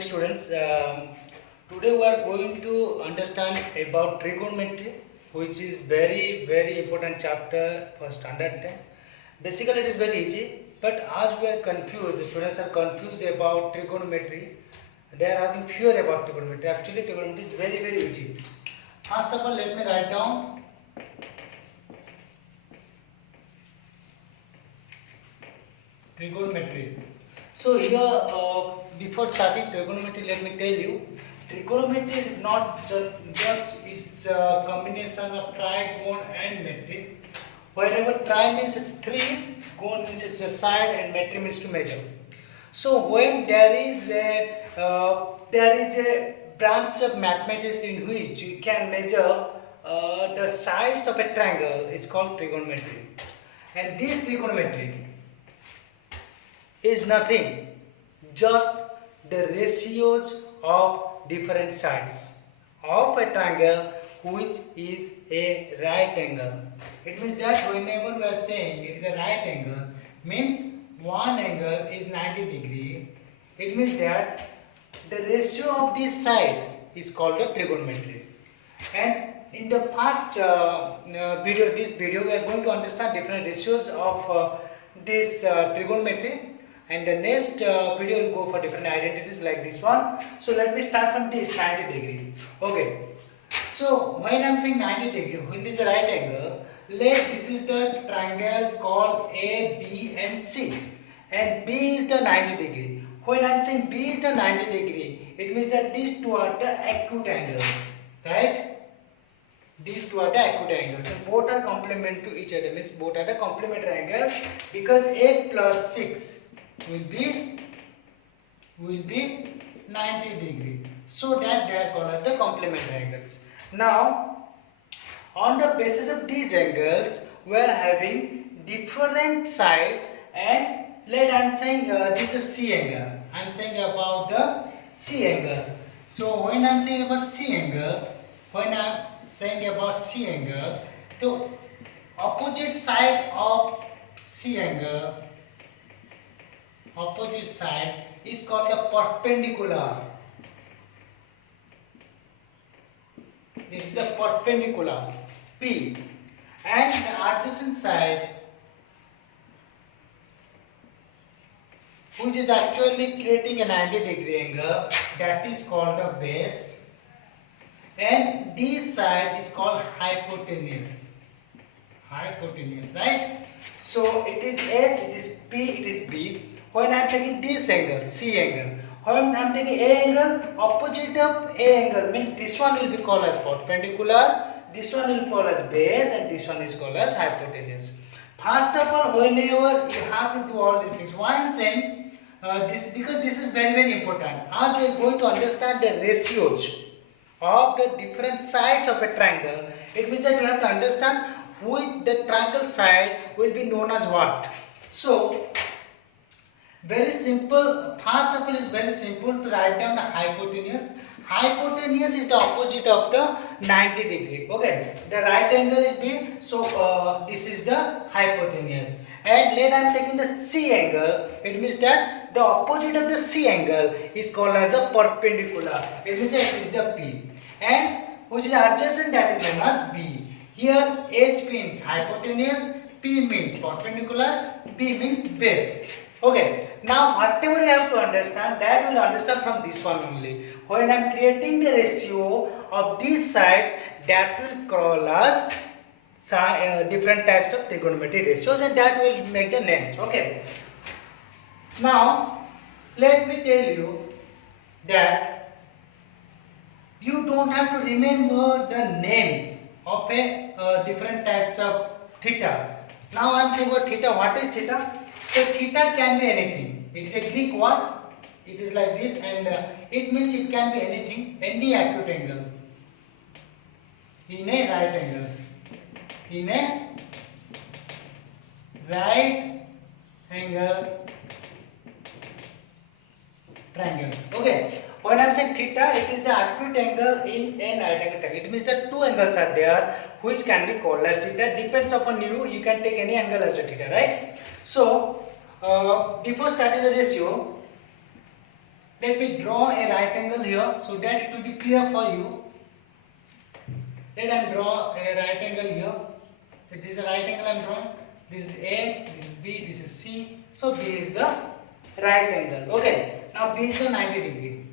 morning, students. Today we are going to understand about trigonometry, which is very important chapter for standard 10. Basically, it is very easy, but as we are confused, the students are confused about trigonometry. They are having fear about trigonometry. Actually, trigonometry is very easy. First of all, let me write down trigonometry. So here, before starting trigonometry, let me tell you, trigonometry is not just it's a combination of trigon and metric. Wherever tri means it's three, gon means it's a side, and metric means to measure. So when there is a branch of mathematics in which you can measure the sides of a triangle, it's called trigonometry. And this trigonometry is nothing, just the ratios of different sides of a triangle which is a right angle. It means that whenever we are saying it is a right angle, means one angle is 90 degree. It means that the ratio of these sides is called a trigonometry. And in the past this video, we are going to understand different ratios of this trigonometry. And the next video will go for different identities like this one. So let me start from this 90 degree. Okay. So when I am saying 90 degree, when it is a right angle, this is the triangle called A, B and C. And B is the 90 degree. When I am saying B is the 90 degree, it means that these two are the acute angles. Right? These two are the acute angles. So both are complement to each other. Means both are the complementary angles, because 8 plus 6 will be 90 degree, so that they are called as the complementary angles. Now on the basis of these angles, we are having different sides, and let I am saying this is C angle. I am saying about the C angle. So when I am saying about C angle, the opposite side of C angle, opposite side is called a perpendicular. This is the perpendicular P, and the adjacent side, which is actually creating a 90 degree angle, that is called a base, and this side is called hypotenuse. Hypotenuse, right? So it is H, it is P, it is B. When I am taking this angle, C angle, when I am taking A angle, opposite of A angle means this one will be called as perpendicular, this one will be called as base, and this one is called as hypotenuse. First of all, whenever you have to do all these things, why I am saying this, because this is very important. As we are going to understand the ratios of the different sides of a triangle, it means that you have to understand which the triangle side will be known as what. So very simple. First of all, is very simple to write down the hypotenuse. Hypotenuse is the opposite of the 90 degree. Okay, the right angle is B, so this is the hypotenuse. And let I am taking the C angle. It means that the opposite of the C angle is called as a perpendicular. It means that it is the P, and which is adjacent, that is known as B. Here H means hypotenuse, P means perpendicular, B means base. Okay, now whatever you have to understand, that we will understand from this one only. When I am creating the ratio of these sides, that will call us different types of trigonometry ratios, and that will make the names. Okay. Now let me tell you that you don't have to remember the names of a different types of theta. Now I am saying about theta. What is theta? So theta can be anything. It is a Greek word. It is like this, and it means it can be anything, any acute angle in a right angle. In a right angle triangle. Okay. When I am saying theta, it is the acute angle in a right angle triangle. It means that two angles are there which can be called as theta. Depends upon you. You can take any angle as the theta, right? So before starting the ratio, Let me draw a right angle here so that it will be clear for you. Let us draw a right angle here. So this is a right angle I am drawing. This is A, this is B, this is C. So B is the right angle. Okay. Now B is the 90 degree.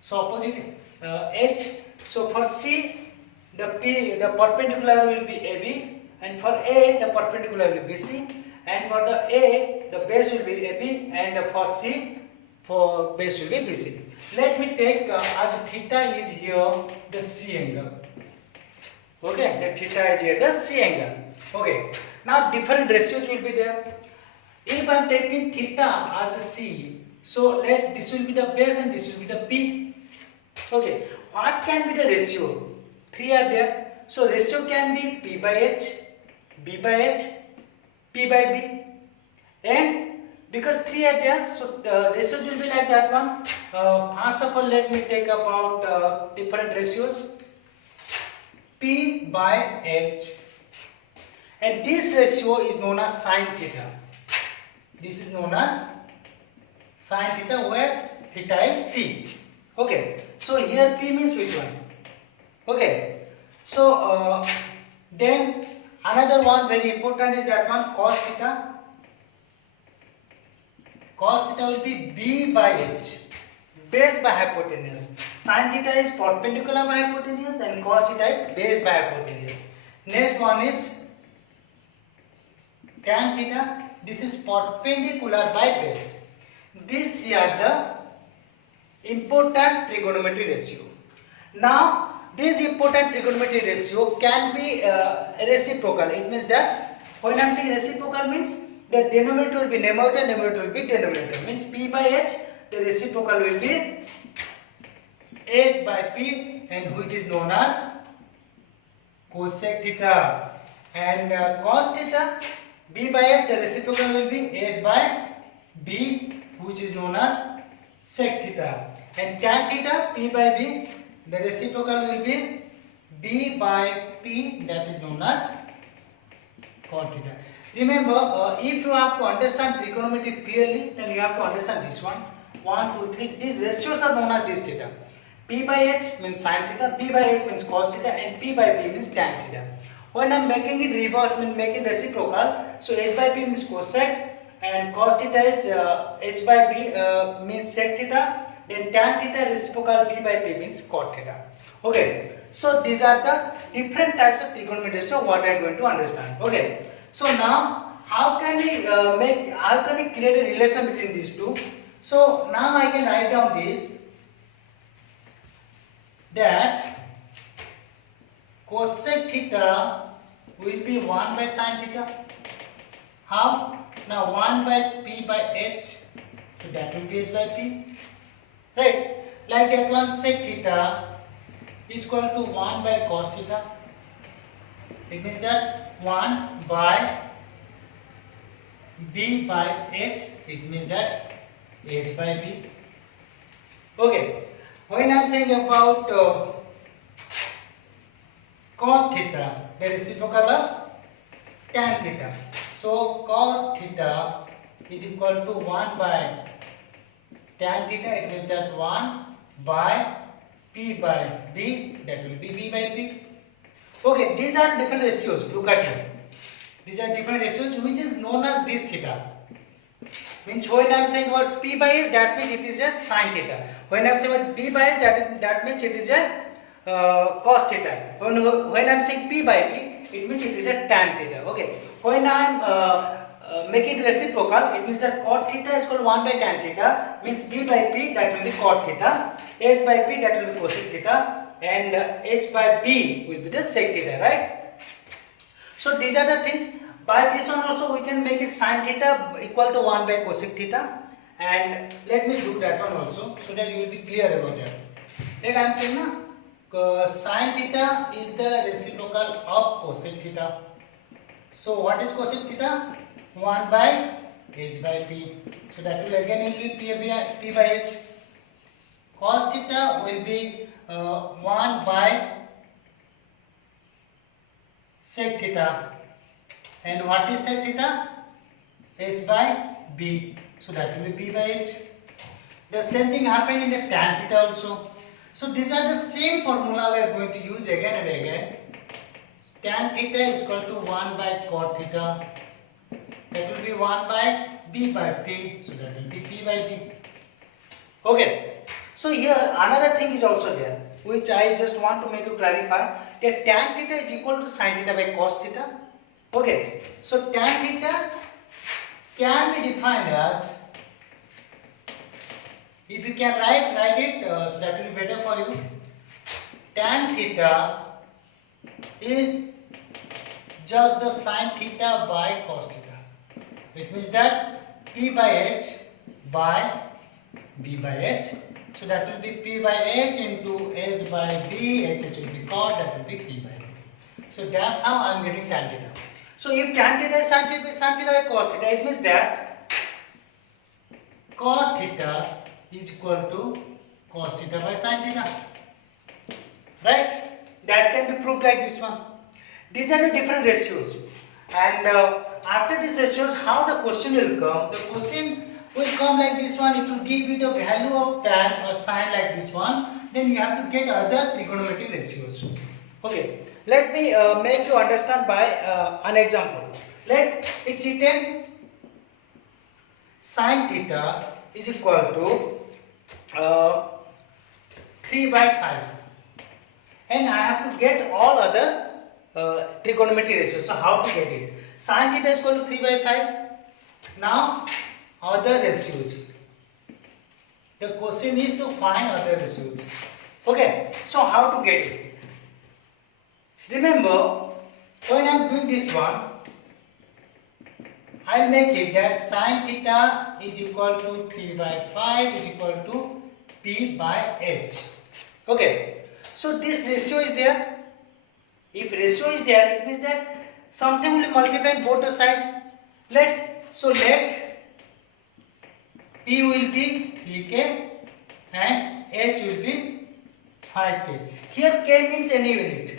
So opposite H. So for C, the perpendicular will be AB, and for A, the perpendicular will be BC, and for the A, the base will be AB, and for C, for base will be BC. Let me take as theta is here the C angle. Okay, the theta is here the C angle. Okay. Now different ratios will be there. If I am taking theta as the C, so this will be the base and this will be the P. Okay, what can be the ratio? 3 are there. So ratio can be P by H, B by H, P by B. And because 3 are there, so the ratios will be like that one. First of all, let me take about different ratios. P by H. And this ratio is known as sin theta. This is known as sin theta, where theta is C. Okay, so here P means which one? Okay, so then another one very important is that one, cos theta. Cos theta will be B by H, base by hypotenuse. Sin theta is perpendicular by hypotenuse and cos theta is base by hypotenuse. Next one is tan theta. This is perpendicular by base. These three are the important trigonometry ratio. Now, this important trigonometry ratio can be reciprocal. It means that when I am saying reciprocal means the denominator will be numerator, numerator will be denominator. Means P by H, the reciprocal will be H by P, and which is known as cosec theta. And cos theta, B by H, the reciprocal will be H by B, which is known as sec theta. And tan theta, P by B, the reciprocal will be B by P, that is known as cot theta. Remember, if you have to understand trigonometry clearly, then you have to understand this one. 1, 2, 3. These ratios are known as this theta. P by H means sin theta, B by H means cos theta, and P by B means tan theta. When I am making it reverse, means making reciprocal, so H by P means cosec, and cos theta is H by B means sec theta, then tan theta reciprocal B by P means cot theta. Okay, so these are the different types of trigonometry. So what I am going to understand. Okay, so now how can we create a relation between these two? So now I can write down this, that cosec theta will be 1 by sin theta. How? Now 1 by P by H, so that will be H by P. Right? Like that one, sec theta is equal to 1 by cos theta. It means that 1 by B by H, it means that H by B. Okay, when I am saying about cot theta, the reciprocal of tan theta. So cot theta is equal to 1 by tan theta, it means that 1 by P by B, that will be B by P. Okay, these are different ratios. Look at them. These are different ratios which is known as this theta. Means when I am saying about P by H, that means it is a sin theta. When I am saying about B by H, that means it is a cos theta. When I am saying P by B, it means it is a tan theta. Okay. When I am making it reciprocal, it means that cot theta is equal to 1 by tan theta, means B by P, that will be cot theta, H by P, that will be cosec theta, and H by B will be the sec theta, right? So these are the things. By this one also we can make it sin theta equal to 1 by cosec theta, and let me do that one also so that you will be clear about that. Let I am saying na, sin theta is the reciprocal of cosec theta. So what is cosec theta? 1 by H by P. So that will again be P by H. Cos theta will be 1 by sec theta. And what is sec theta? H by B. So that will be P by H. The same thing happened in the tan theta also. So these are the same formula we are going to use again and again. Tan theta is equal to 1 by cot theta. That will be 1 by b by p. So that will be p by b. Okay. So here another thing is also there, which I just want to make you clarify. That tan theta is equal to sin theta by cos theta. Okay. So tan theta can be defined as, if you can write it, so that will be better for you. Tan theta is just the sin theta by cos theta. It means that p by h by b by h. So that will be p by h into s by b. H will be cot. That will be p by b. So that's how I am getting tan theta. So if tan theta is sin theta by cos theta, it means that cot theta is equal to cos theta by sin theta. Right? That can be proved like this one. These are the different ratios. And after these ratios, how the question will come? The question will come like this one. It will give you the value of tan or sin like this one. Then you have to get other trigonometric ratios. Okay. Let me make you understand by an example. It's written sin theta is equal to 3 by 5. And I have to get all other trigonometry ratios. So how to get it? Sin theta is equal to 3 by 5. Now other ratios. The question is to find other ratios. Okay. So how to get it? Remember, when I am doing this one, I will make it that sin theta is equal to 3 by 5 is equal to p by h. Okay. So this ratio is there. If ratio is there, it means that something will be multiplied both the side. Let p will be 3k and h will be 5k. Here k means any unit.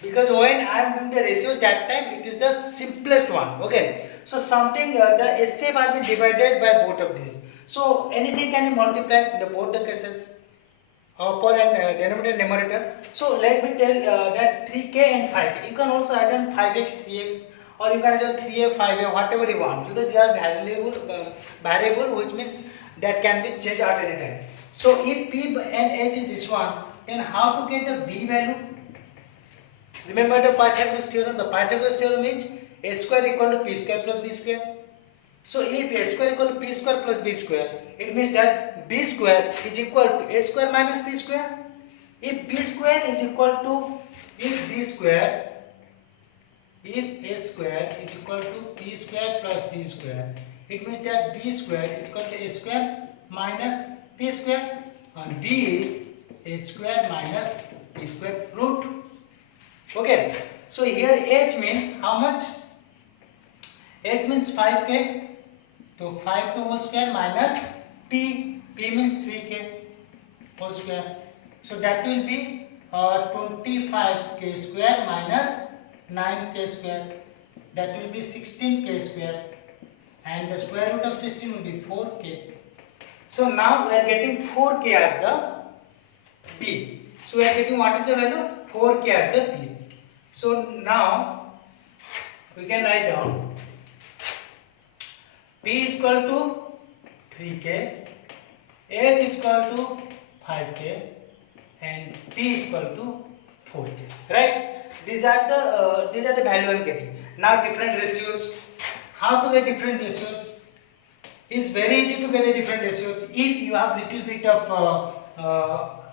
Because when I am doing the ratios, that time it is the simplest one. Okay. So something the HCF has been divided by both of these. So anything can be multiplied in the both the cases. Upper and denominator and numerator. So let me tell that 3k and 5k. You can also add on 5x, 3x, or you can add 3a, 5a, whatever you want. Because they are variable, which means that can be changed at any time. So if p and h is this one, then how to get the b value? Remember the Pythagoras theorem. The Pythagoras theorem is a square equal to p square plus b square. So if a square equal to p square plus b square, it means that b square is equal to a square minus p square. If b square is equal to, if a square is equal to p square plus b square, it means that b square is equal to a square minus p square, and b is a square minus p square root. Okay. So here h means how much? H means 5k. So 5k whole square minus p means 3k whole square. So that will be 25k square minus 9k square. That will be 16k square. And the square root of 16 will be 4k. So now we are getting 4k as the p. So we are getting what is the value? 4k as the p. So now we can write down p is equal to 3k, h is equal to 5k, and t is equal to 4k. Right? These are the value I am getting. Now different ratios. How to get different ratios? It's very easy to get a different ratios if you have little bit of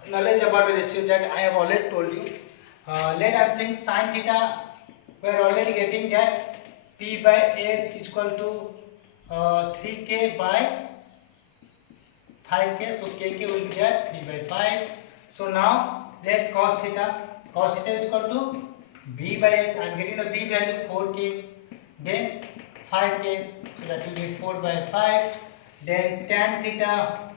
knowledge about the ratios that I have already told you. I am saying sin theta, we are already getting that p by h is equal to 3k by 5k. So kk will be there 3 by 5. So now let cos theta is equal to b by h. I am getting the b value 4k, then 5k. So that will be 4 by 5. Then tan theta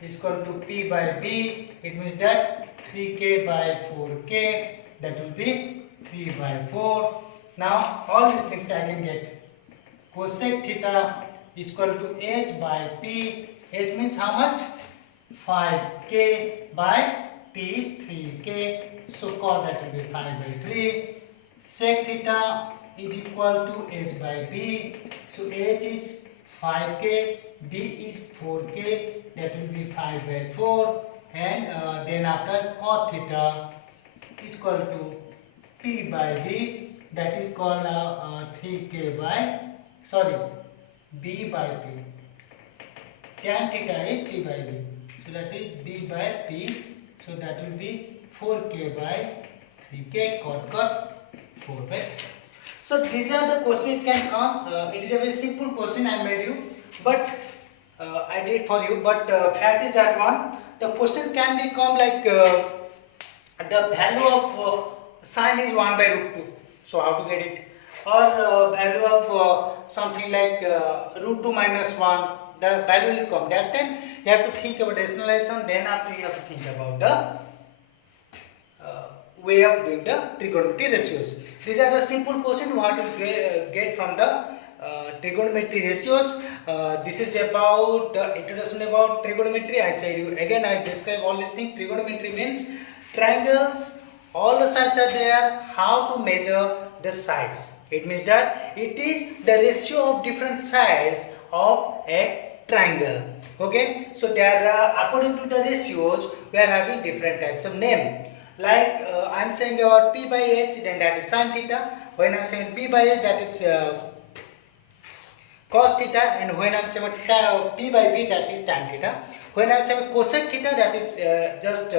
is equal to p by b. It means that 3k by 4k, that will be 3 by 4. Now all these things I can get. Cosec theta is equal to h by p. H means how much? 5k by P is 3k. So cot that will be 5 by 3. Sec theta is equal to H by B. So H is 5k, B is 4k, that will be 5 by 4. And then after cot theta is equal to P by V, that is called 3k by, sorry, B by P. Tan theta is P by B. So that is B by P. So that will be 4k by 3k cot 4 by 3. So these are the questions can come. It is a very simple question I made you, but I did for you. But fact is that one, the question can become like the value of sine is 1 by root 2. So how to get it? Or value of something like root 2 minus 1. The value will come. That time you have to think about rationalization. Then after you have to think about the way of doing the trigonometry ratios. These are the simple questions what you get from the trigonometry ratios. This is about the introduction about trigonometry. I said you again. I describe all these things. Trigonometry means triangles. All the sides are there. How to measure the sides? It means that it is the ratio of different sides of a triangle. Okay. So there are according to the ratios we are having different types of name. Like I am saying about P by H, then that is sin theta. When I am saying P by H, that is cos theta, and when I am saying P by B, that is tan theta. When I am saying cosec theta, that is just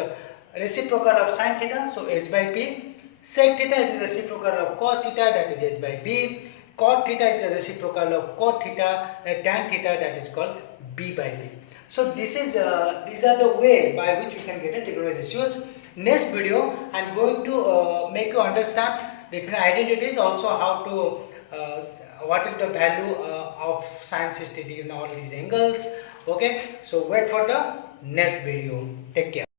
reciprocal of sin theta, so H by P. Sec theta is reciprocal of cos theta, that is H by B. Cot theta is the reciprocal of cot theta, tan theta, that is called B by B. So this is these are the way by which you can get a trigonometry ratios. Next video I am going to make you understand different identities, also how to what is the value of sin 60 degree in all these angles. Okay, so wait for the next video. Take care.